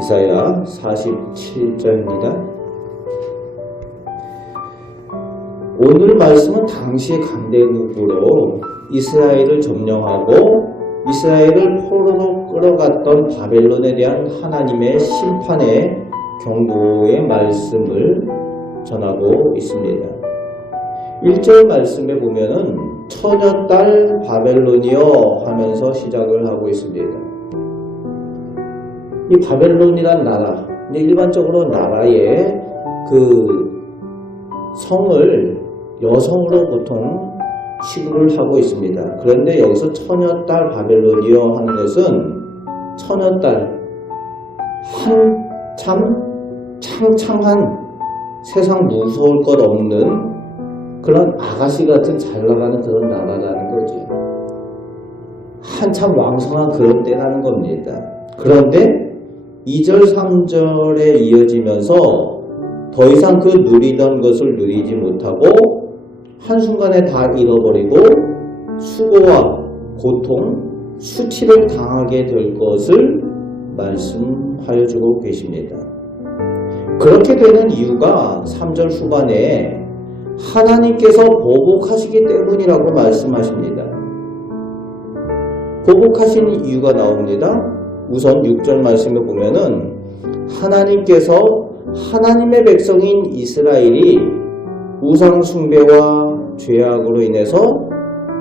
이사야 47장입니다. 오늘 말씀은 당시의 강대국으로 이스라엘을 점령하고 이스라엘을 포로로 끌어갔던 바벨론에 대한 하나님의 심판의 경고의 말씀을 전하고 있습니다. 1절 말씀에 보면은 처녀딸 바벨론이여 하면서 시작을 하고 있습니다. 이 바벨론이란 나라, 일반적으로 나라의 그 성을 여성으로 보통 취급을 하고 있습니다. 그런데 여기서 처녀딸 바벨론이여 하는 것은 처녀딸, 한참 창창한 세상 무서울 것 없는 그런 아가씨 같은 잘 나가는 그런 나라라는 거죠. 한참 왕성한 그런 때라는 겁니다. 그런데 2절 3절에 이어지면서 더 이상 그 누리던 것을 누리지 못하고 한순간에 다 잃어버리고 수고와 고통, 수치를 당하게 될 것을 말씀하여 주고 계십니다. 그렇게 되는 이유가 3절 후반에 하나님께서 보복하시기 때문이라고 말씀하십니다. 보복하신 이유가 나옵니다. 우선 6절 말씀에 보면은 하나님께서 하나님의 백성인 이스라엘이 우상 숭배와 죄악으로 인해서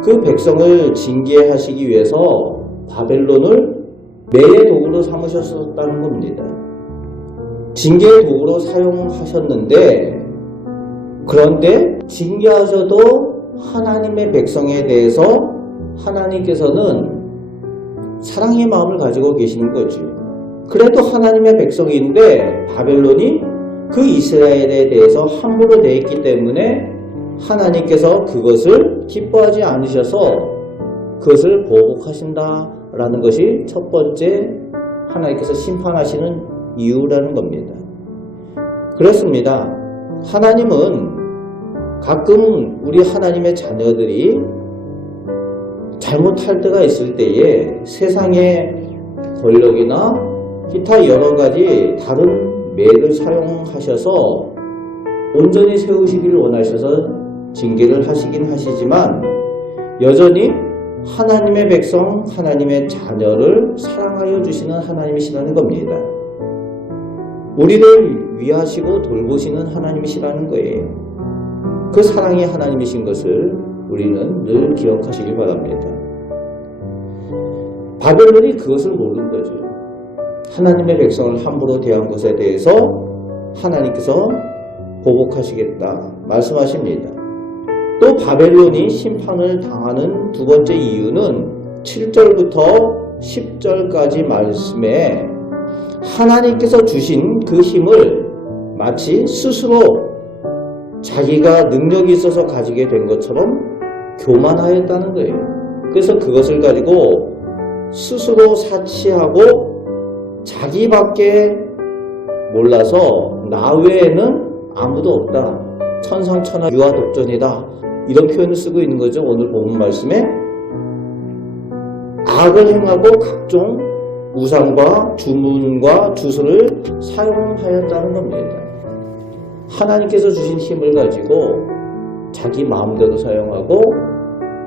그 백성을 징계하시기 위해서 바벨론을 매의 도구로 삼으셨다는 겁니다. 징계의 도구로 사용하셨는데 그런데 징계하셔도 하나님의 백성에 대해서 하나님께서는 사랑의 마음을 가지고 계시는 거죠. 그래도 하나님의 백성인데 바벨론이 그 이스라엘에 대해서 함부로 대했기 때문에 하나님께서 그것을 기뻐하지 않으셔서 그것을 보복하신다라는 것이 첫 번째 하나님께서 심판하시는 이유라는 겁니다. 그렇습니다. 하나님은 가끔 우리 하나님의 자녀들이 잘못할 때가 있을 때에 세상의 권력이나 기타 여러 가지 다른 매를 사용하셔서 온전히 세우시기를 원하셔서 징계를 하시긴 하시지만 여전히 하나님의 백성, 하나님의 자녀를 사랑하여 주시는 하나님이시라는 겁니다. 우리를 위하시고 돌보시는 하나님이시라는 거예요. 그 사랑의 하나님이신 것을 우리는 늘 기억하시길 바랍니다. 바벨론이 그것을 모르는 거죠. 하나님의 백성을 함부로 대한 것에 대해서 하나님께서 보복하시겠다 말씀하십니다. 또 바벨론이 심판을 당하는 두 번째 이유는 7절부터 10절까지 말씀에 하나님께서 주신 그 힘을 마치 스스로 자기가 능력이 있어서 가지게 된 것처럼 교만하였다는 거예요. 그래서 그것을 가지고 스스로 사치하고 자기밖에 몰라서 나 외에는 아무도 없다. 천상천하 유아독존이다. 이런 표현을 쓰고 있는 거죠. 오늘 본문 말씀에 악을 행하고 각종 우상과 주문과 주술을 사용하였다는 겁니다. 하나님께서 주신 힘을 가지고 자기 마음대로 사용하고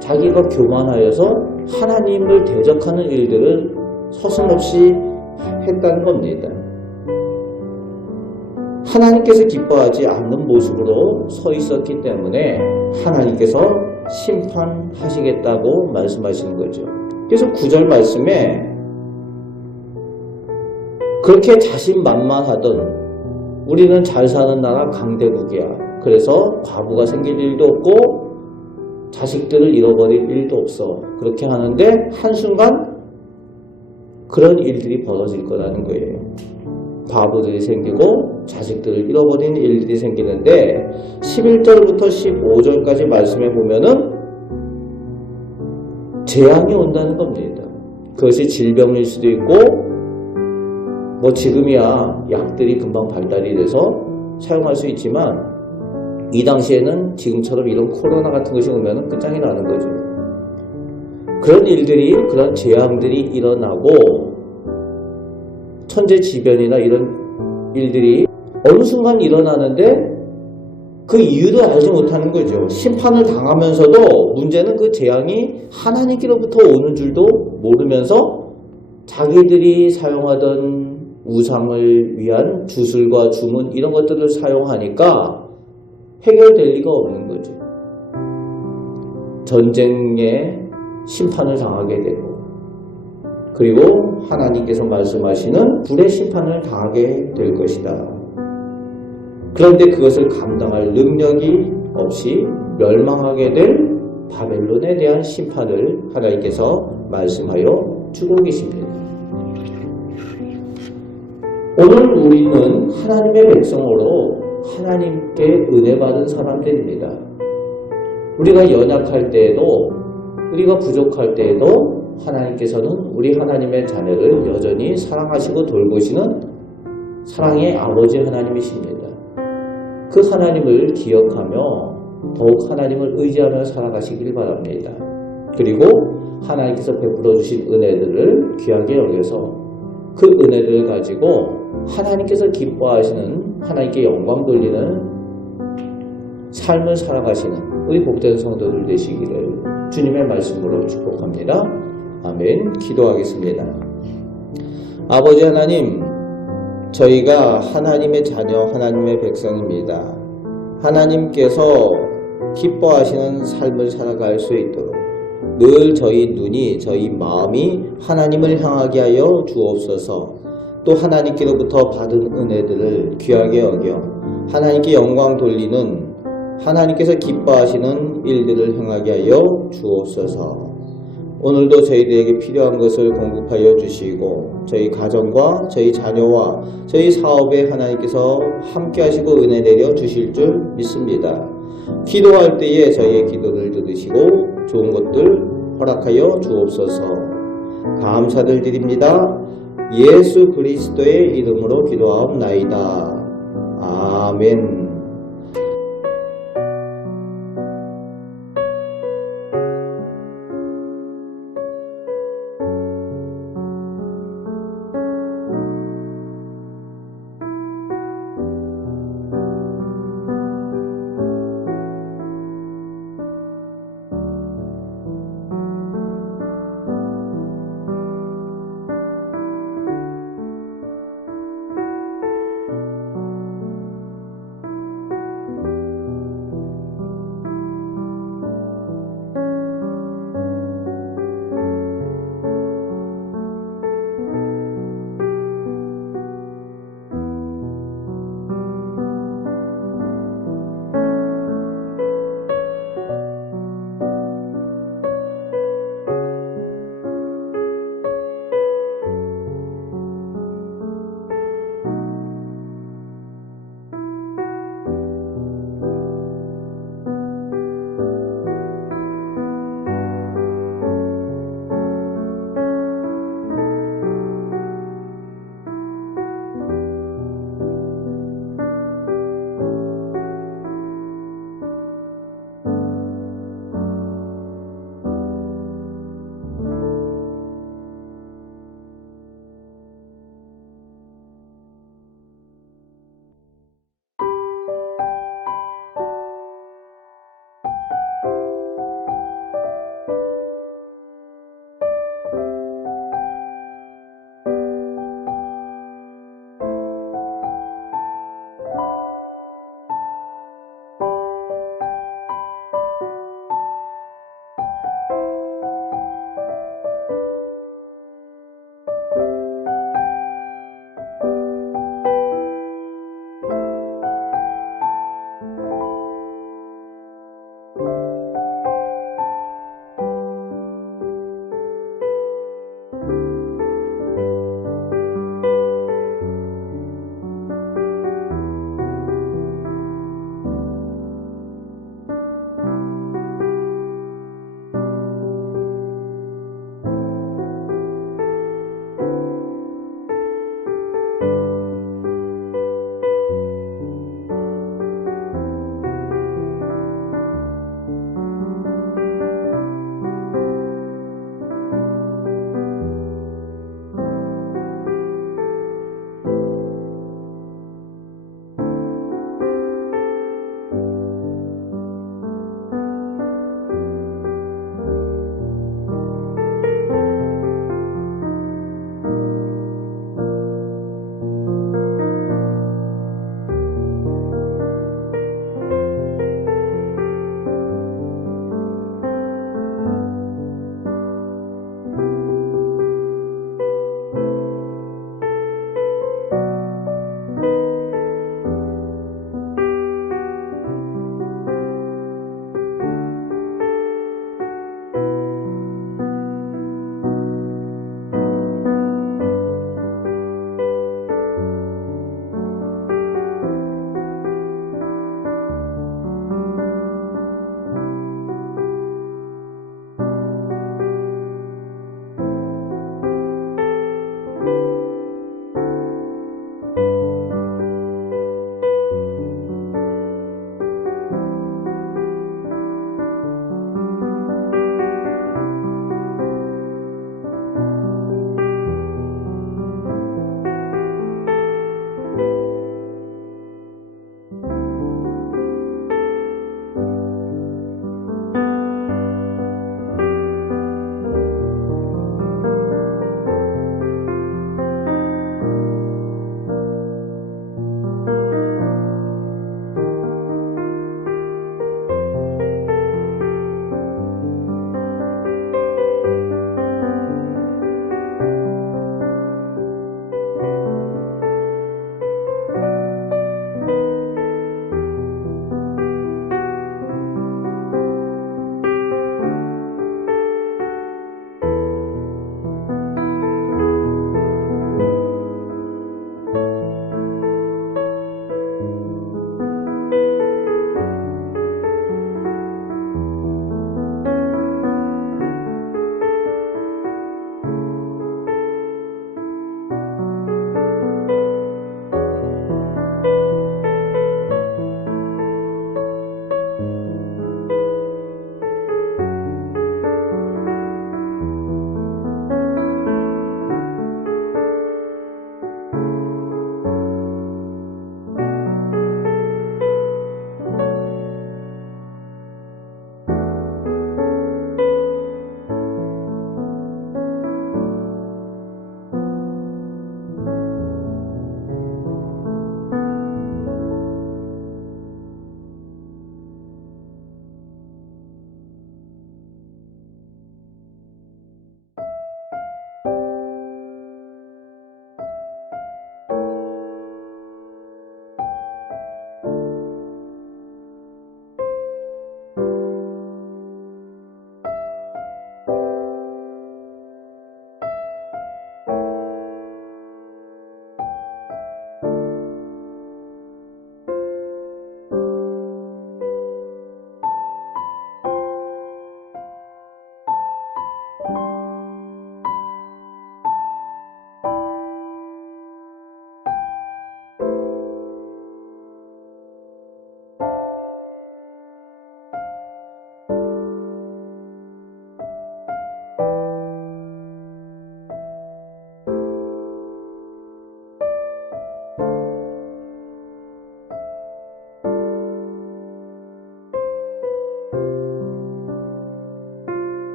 자기가 교만하여서 하나님을 대적하는 일들을 서슴없이 했다는 겁니다. 하나님께서 기뻐하지 않는 모습으로 서 있었기 때문에 하나님께서 심판하시겠다고 말씀하시는 거죠. 그래서 9절 말씀에 그렇게 자신만만하던 우리는 잘 사는 나라 강대국이야. 그래서 과부가 생길 일도 없고 자식들을 잃어버릴 일도 없어. 그렇게 하는데 한순간 그런 일들이 벌어질 거라는 거예요. 바보들이 생기고 자식들을 잃어버리는 일들이 생기는데 11절부터 15절까지 말씀해 보면은 재앙이 온다는 겁니다. 그것이 질병일 수도 있고 뭐 지금이야 약들이 금방 발달이 돼서 사용할 수 있지만 이 당시에는 지금처럼 이런 코로나 같은 것이 오면 끝장이 나는 거죠. 그런 일들이, 그런 재앙들이 일어나고 천재지변이나 이런 일들이 어느 순간 일어나는데 그 이유도 알지 못하는 거죠. 심판을 당하면서도 문제는 그 재앙이 하나님께로부터 오는 줄도 모르면서 자기들이 사용하던 우상을 위한 주술과 주문 이런 것들을 사용하니까 해결될 리가 없는 거죠. 전쟁에 심판을 당하게 되고 그리고 하나님께서 말씀하시는 불의 심판을 당하게 될 것이다. 그런데 그것을 감당할 능력이 없이 멸망하게 될 바벨론에 대한 심판을 하나님께서 말씀하여 주고 계십니다. 오늘 우리는 하나님의 백성으로 하나님께 은혜 받은 사람들입니다. 우리가 연약할 때에도 우리가 부족할 때에도 하나님께서는 우리 하나님의 자녀를 여전히 사랑하시고 돌보시는 사랑의 아버지 하나님이십니다. 그 하나님을 기억하며 더욱 하나님을 의지하며 살아가시길 바랍니다. 그리고 하나님께서 베풀어 주신 은혜들을 귀하게 여겨서 그 은혜들을 가지고 하나님께서 기뻐하시는 하나님께 영광 돌리는 삶을 살아가시는 우리 복된 성도들 되시기를 주님의 말씀으로 축복합니다. 아멘. 기도하겠습니다. 아버지 하나님, 저희가 하나님의 자녀, 하나님의 백성입니다. 하나님께서 기뻐하시는 삶을 살아갈 수 있도록 늘 저희 눈이, 저희 마음이 하나님을 향하게 하여 주옵소서. 또 하나님께로부터 받은 은혜들을 귀하게 여겨 하나님께 영광 돌리는 하나님께서 기뻐하시는 일들을 행하게 하여 주옵소서. 오늘도 저희들에게 필요한 것을 공급하여 주시고 저희 가정과 저희 자녀와 저희 사업에 하나님께서 함께 하시고 은혜 내려 주실 줄 믿습니다. 기도할 때에 저희의 기도를 들으시고 좋은 것들 허락하여 주옵소서. 감사를 드립니다. 예수 그리스도의 이름으로 기도하옵나이다. 아멘.